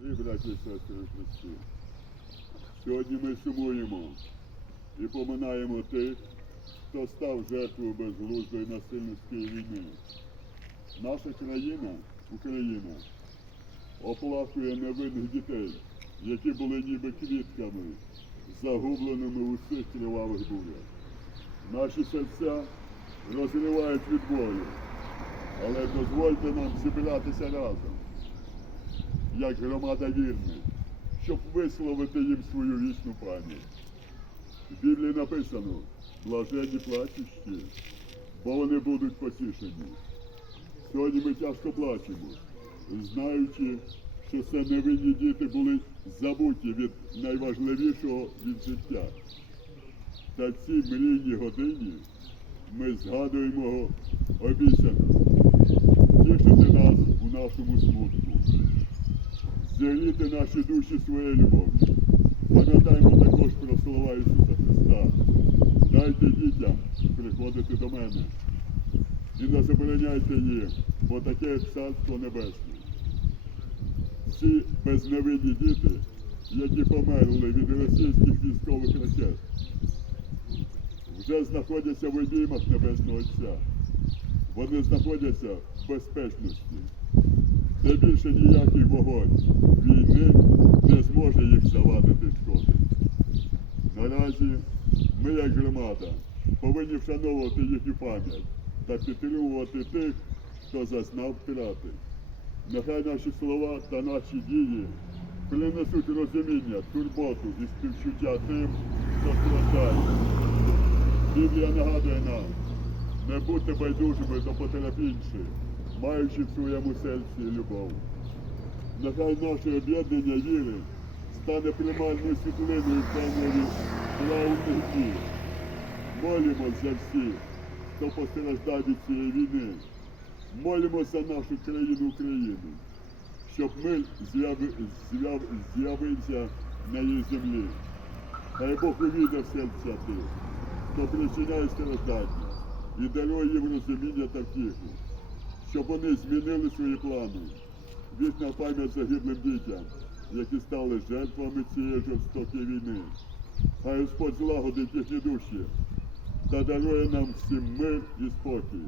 Дорогі браті і сестри Христі, сьогодні ми сумуємо і поминаємо тих, хто став жертвою безглуздої насильницької війни. Наша країна, Україна, оплакує невинних дітей, які були ніби квітками, загубленими у цих кривавих бурях. Наші серця розривають від болю, але дозвольте нам зібратися разом як громада вірних, щоб висловити їм свою вічну пам'ять. В Біблії написано блаженні плачущі, бо вони будуть потішені. Сьогодні ми тяжко плачемо, знаючи, що це невинні діти були забуті від найважливішого від життя. Та в цій мрійній годині ми згадуємо обіцяну тішити нас у нашому смутку зігріти наші душі своєю любов'ю. Пам'ятаємо також про слова Ісуса Христа. Дайте дітям приходити до мене і не забороняйте їм, бо таке царство небесне. Ці безневинні діти, які померли від російських військових ракет, вже знаходяться в обіймах Небесного Отця. Вони знаходяться в безпечності де більше ніякий вогонь війни не зможе їх завадити шкоди. Наразі ми, як громада, повинні вшановувати їхню пам'ять та підтримувати тих, хто зазнав втрати. Нехай наші слова та наші дії принесуть розуміння, турботу і співчуття тим, хто страждає. Біблія нагадує нам, не будьте байдужими до потреб інших, маючи в своєму серці любов. Нехай наше об'єднання віри стане примарною світлиною в темряві правильних дій. Молімось за всіх, хто постраждав від цієї війни. Молімось за нашу країну Україну, щоб мир з'яви- з'яв- з'явився на її землі. Хай Бог увійде в серця тих, хто причиняє страждання і дарує їм розуміння та втіху, щоб вони змінили свої плани. Вічна пам'ять загиблим дітям, які стали жертвами цієї жорстокої війни. Хай Господь злагодить їхні душі та дарує нам всім мир і спокій.